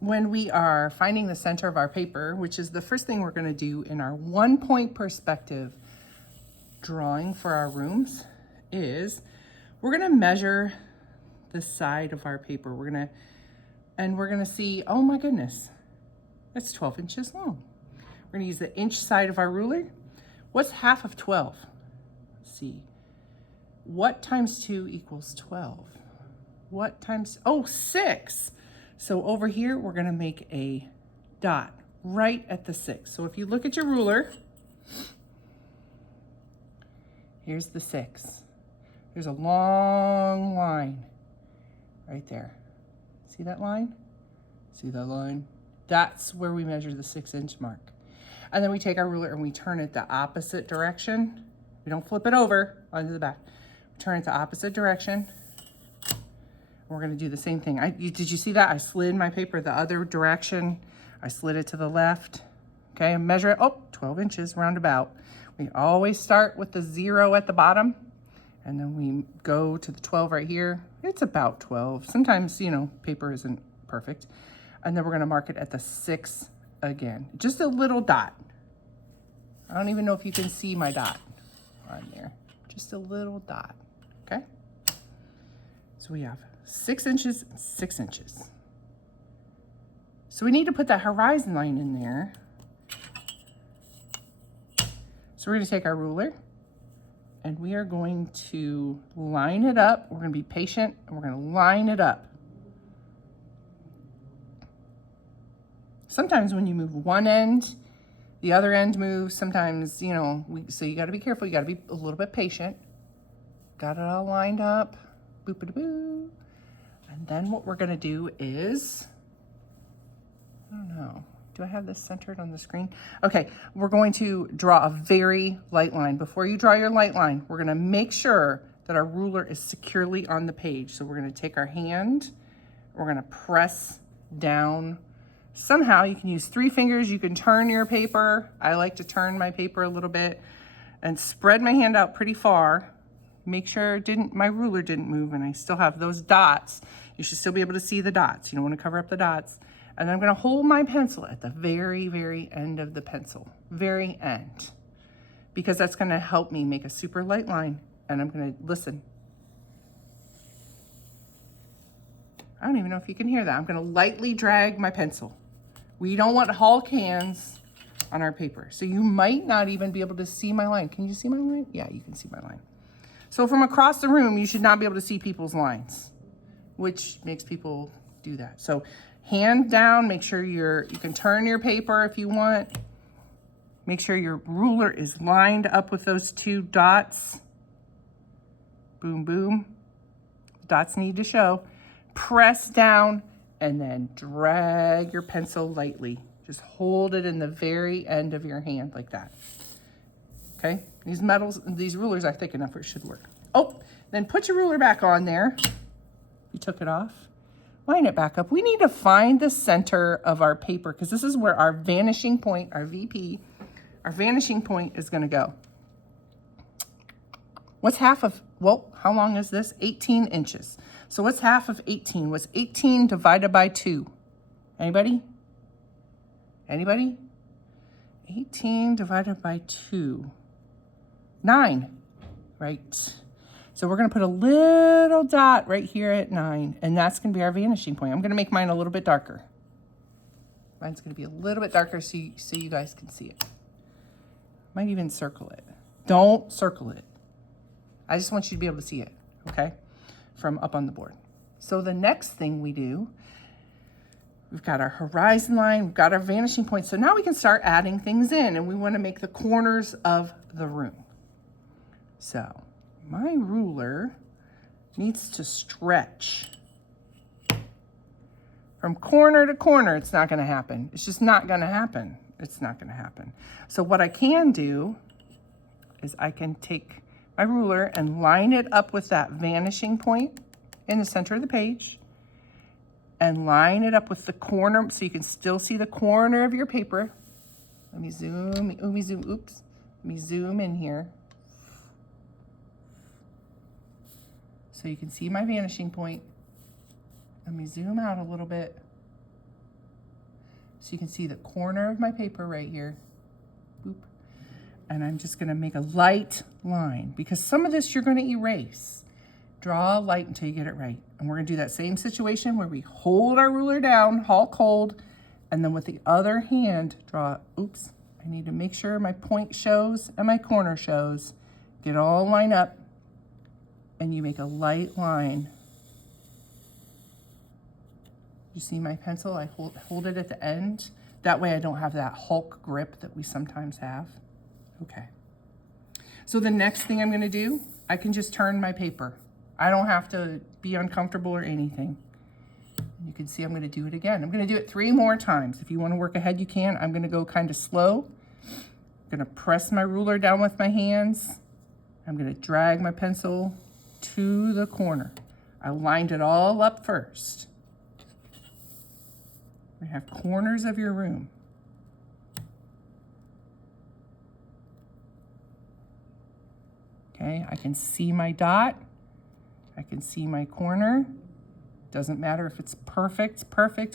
when we are finding the center of our paper, which is the first thing we're going to do in our 1-point perspective drawing for our rooms, is we're going to measure the side of our paper. We're going to see, oh my goodness, that's 12 inches long. We're going to use the inch side of our ruler. What's half of 12? Let's see. What times 2 equals 12? What times, oh, 6. So over here, we're going to make a dot right at the 6. So if you look at your ruler, here's the 6. There's a long line right there. See that line? See that line? That's where we measure the 6-inch mark. And then we take our ruler and we turn it the opposite direction. We don't flip it over onto the back. We turn it the opposite direction. We're gonna do the same thing. Did you see that? I slid my paper the other direction. I slid it to the left. Okay, and measure it, 12 inches roundabout. We always start with the 0 at the bottom, and then we go to the 12 right here. It's about 12. Sometimes, you know, paper isn't perfect. And then we're gonna mark it at the 6 again. Just a little dot. I don't even know if you can see my dot on there. Just a little dot, okay? So we have 6 inches, 6 inches. So we need to put that horizon line in there. So we're gonna take our ruler and we are going to line it up. We're gonna be patient and we're gonna line it up. Sometimes when you move one end, the other end moves. Sometimes, you know, so you gotta be careful. You gotta be a little bit patient. Got it all lined up. Boop-a-da-boo. And then what we're gonna do is, I don't know, do I have this centered on the screen? Okay, we're going to draw a very light line. Before you draw your light line, we're gonna make sure that our ruler is securely on the page. So we're gonna take our hand, we're gonna press down. Somehow you can use 3 fingers, you can turn your paper. I like to turn my paper a little bit and spread my hand out pretty far. Make sure my ruler didn't move and I still have those dots. You should still be able to see the dots. You don't want to cover up the dots. And then I'm going to hold my pencil at the very, very end of the pencil. Very end. Because that's going to help me make a super light line. And I'm going to listen. I don't even know if you can hear that. I'm going to lightly drag my pencil. We don't want Hulk hands on our paper. So you might not even be able to see my line. Can you see my line? Yeah, you can see my line. So from across the room, you should not be able to see people's lines, which makes people do that. So hand down, make sure you can turn your paper if you want. Make sure your ruler is lined up with those 2 dots. Boom, boom. Dots need to show. Press down and then drag your pencil lightly. Just hold it in the very end of your hand like that. Okay, these rulers are thick enough, it should work. Oh, then put your ruler back on there. You took it off. Line it back up. We need to find the center of our paper because this is where our vanishing point, our VP, our vanishing point is gonna go. What's half of, well, how long is this? 18 inches. So what's half of 18? What's 18 divided by 2? Anybody? Anybody? 18 divided by 2. 9, right? So we're gonna put a little dot right here at 9, and that's gonna be our vanishing point. I'm gonna make mine a little bit darker. Mine's gonna be a little bit darker so you guys can see it. Might even circle it. Don't circle it. I just want you to be able to see it, okay? From up on the board. So the next thing we do, we've got our horizon line, we've got our vanishing point. So now we can start adding things in and we want to make the corners of the room. So my ruler needs to stretch. From corner to corner, it's not gonna happen. It's just not gonna happen. It's not gonna happen. So what I can do is I can take my ruler and line it up with that vanishing point in the center of the page and line it up with the corner so you can still see the corner of your paper. Let me zoom in here. So you can see my vanishing point. Let me zoom out a little bit. So you can see the corner of my paper right here. Boop. And I'm just gonna make a light line because some of this you're gonna erase. Draw a light until you get it right. And we're gonna do that same situation where we hold our ruler down, Hulk hold, and then with the other hand, draw, oops, I need to make sure my point shows and my corner shows. Get all lined up, and you make a light line. You see my pencil? I hold it at the end. That way I don't have that Hulk grip that we sometimes have. Okay. So the next thing I'm gonna do, I can just turn my paper. I don't have to be uncomfortable or anything. You can see I'm gonna do it again. I'm gonna do it 3 more times. If you wanna work ahead, you can. I'm gonna go kind of slow. I'm gonna press my ruler down with my hands. I'm gonna drag my pencil to the corner. I lined it all up first. We have corners of your room. Okay, I can see my dot. I can see my corner. Doesn't matter if it's perfect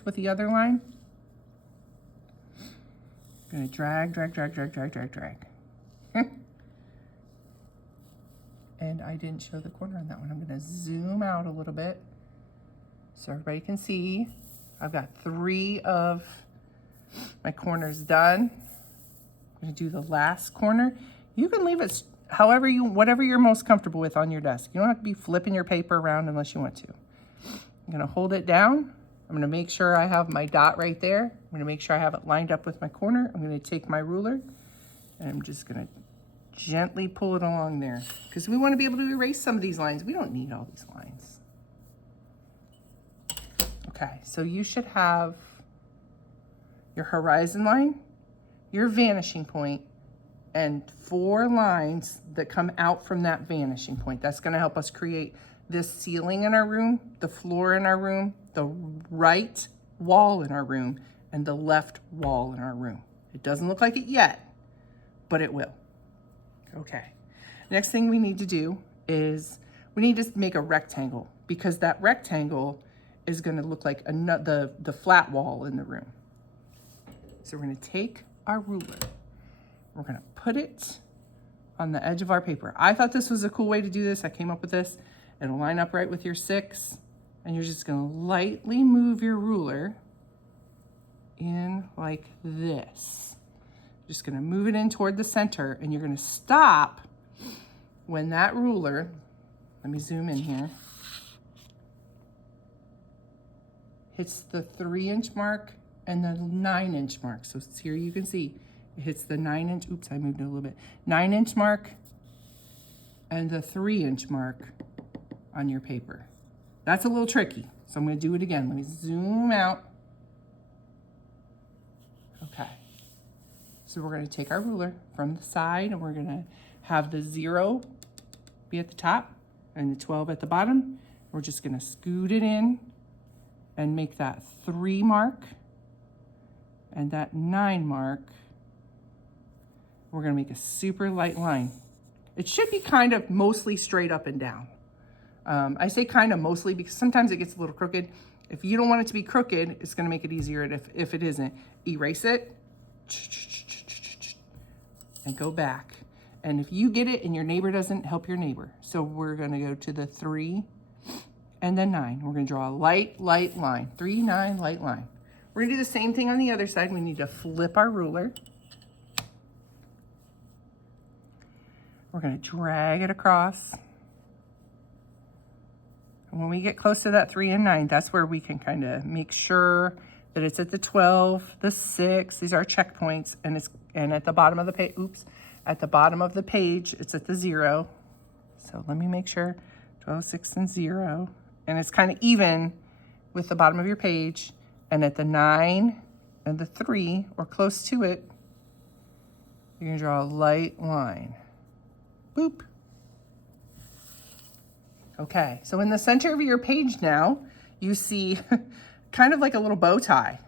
with the other line. I'm gonna drag, drag, drag, drag, drag, drag, drag. And I didn't show the corner on that one. I'm gonna zoom out a little bit so everybody can see. I've got 3 of my corners done. I'm gonna do the last corner. You can leave it however whatever you're most comfortable with on your desk. You don't have to be flipping your paper around unless you want to. I'm gonna hold it down. I'm gonna make sure I have my dot right there. I'm gonna make sure I have it lined up with my corner. I'm gonna take my ruler and I'm just gonna gently pull it along there because we wanna be able to erase some of these lines. We don't need all these lines. Okay, so you should have your horizon line, your vanishing point, and 4 lines that come out from that vanishing point. That's gonna help us create this ceiling in our room, the floor in our room, the right wall in our room, and the left wall in our room. It doesn't look like it yet, but it will. Okay, next thing we need to do is we need to make a rectangle because that rectangle is gonna look like the flat wall in the room. So we're gonna take our ruler, we're gonna put it on the edge of our paper. I thought this was a cool way to do this. I came up with this. It'll line up right with your 6, and you're just gonna lightly move your ruler in like this. Just gonna move it in toward the center, and you're gonna stop when that ruler, let me zoom in here, hits the 3-inch mark and the 9-inch mark. So here you can see it hits the 9-inch, oops, I moved it a little bit, 9-inch mark and the 3-inch mark on your paper. That's a little tricky, so I'm gonna do it again. Let me zoom out. Okay, so we're gonna take our ruler from the side and we're gonna have the 0 be at the top and the 12 at the bottom. We're just gonna scoot it in and make that 3 mark and that 9 mark. We're gonna make a super light line. It should be kind of mostly straight up and down. I say kind of mostly because sometimes it gets a little crooked. If you don't want it to be crooked, it's gonna make it easier if it isn't. Erase it and go back. And if you get it and your neighbor doesn't, help your neighbor. So we're gonna go to the 3 and then 9. We're gonna draw a light line. 3, 9, light line. We're gonna do the same thing on the other side. We need to flip our ruler. We're gonna drag it across. And when we get close to that 3 and 9, that's where we can kind of make sure that it's at the 12, the 6, these are checkpoints, and at the bottom of the page, oops, at the bottom of the page, it's at the 0. So let me make sure, 12, 6, and 0. And it's kind of even with the bottom of your page. And at the 9 and the 3, or close to it, you're gonna draw a light line. Boop. Okay, so in the center of your page now, you see kind of like a little bow tie.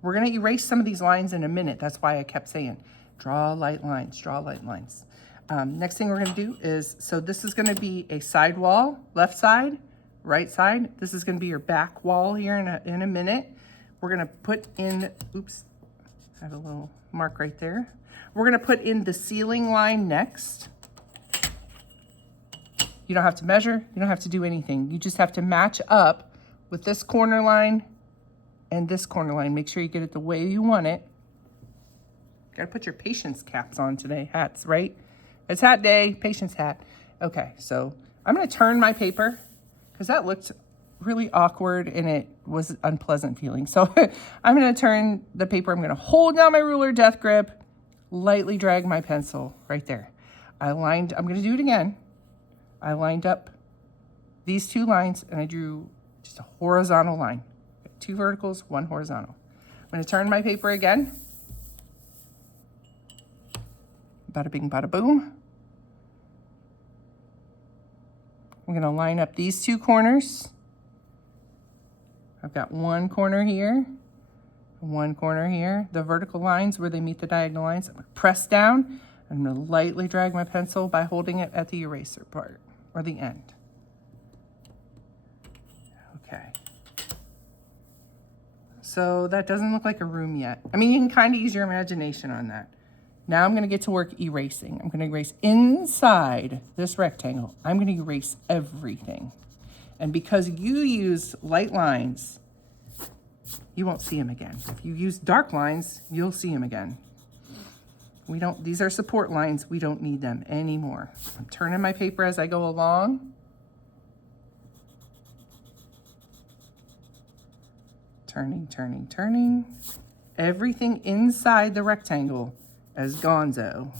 We're gonna erase some of these lines in a minute. That's why I kept saying, draw light lines, draw light lines. Next thing we're gonna do is, so this is gonna be a side wall, left side, right side. This is gonna be your back wall here in a minute. we're gonna put in, oops, I have a little mark right there. We're gonna put in the ceiling line next. You don't have to measure, you don't have to do anything. You just have to match up with this corner line and this corner line. Make sure you get it the way you want it. Gotta put your patience caps on today, hats, right? It's hat day, patience hat. Okay, so I'm gonna turn my paper because that looked really awkward and it was unpleasant feeling. So I'm gonna turn the paper, I'm gonna hold down my ruler death grip, lightly drag my pencil right there. I'm gonna do it again. I lined up these two lines and I drew just a horizontal line. 2 verticals, 1 horizontal. I'm gonna turn my paper again. Bada bing, bada boom. I'm gonna line up these 2 corners. I've got 1 corner here, 1 corner here. The vertical lines where they meet the diagonal lines, I'm gonna press down. I'm gonna lightly drag my pencil by holding it at the eraser part or the end. Okay. So that doesn't look like a room yet. I mean, you can kind of use your imagination on that. Now I'm gonna get to work erasing. I'm gonna erase inside this rectangle. I'm gonna erase everything. And because you use light lines, you won't see them again. If you use dark lines, you'll see them again. These are support lines. We don't need them anymore. I'm turning my paper as I go along. Turning, turning, turning. Everything inside the rectangle is gonzo.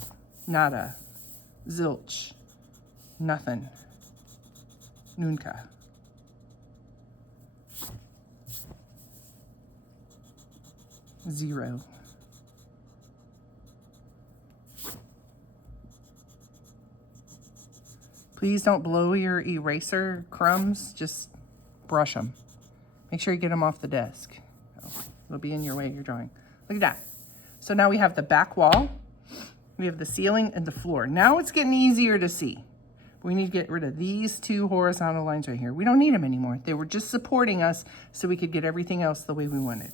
Nada. Zilch. Nothing. Nunca. Zero. Please don't blow your eraser crumbs, just brush them. Make sure you get them off the desk. They'll be in your way, you're drawing. Look at that. So now we have the back wall, we have the ceiling and the floor. Now it's getting easier to see. We need to get rid of these 2 horizontal lines right here. We don't need them anymore. They were just supporting us so we could get everything else the way we wanted.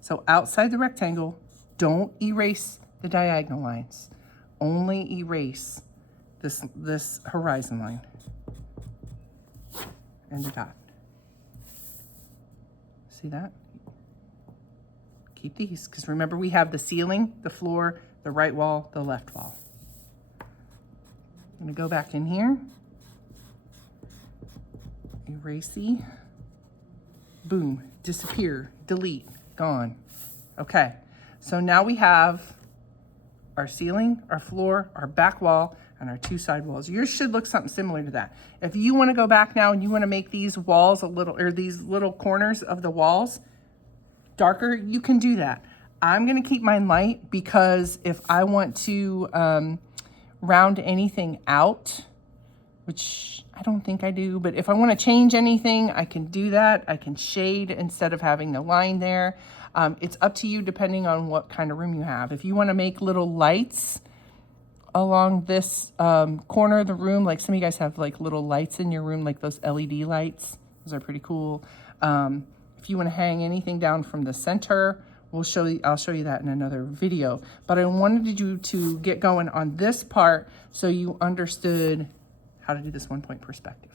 So outside the rectangle, don't erase the diagonal lines. Only erase this horizon line and the dot. See that? Keep these, because remember we have the ceiling, the floor, the right wall, the left wall. I'm gonna go back in here. Erasey. Boom, disappear, delete, gone. Okay, so now we have our ceiling, our floor, our back wall, and our 2 side walls. Yours should look something similar to that. If you wanna go back now and you wanna make these walls these little corners of the walls darker, you can do that. I'm gonna keep mine light because if I want to round anything out, which I don't think I do, but if I wanna change anything, I can do that. I can shade instead of having the line there. It's up to you depending on what kind of room you have. If you wanna make little lights along this corner of the room, like some of you guys have like little lights in your room, like those LED lights. Those are pretty cool. If you want to hang anything down from the center, I'll show you that in another video. But I wanted you to get going on this part so you understood how to do this 1-point perspective.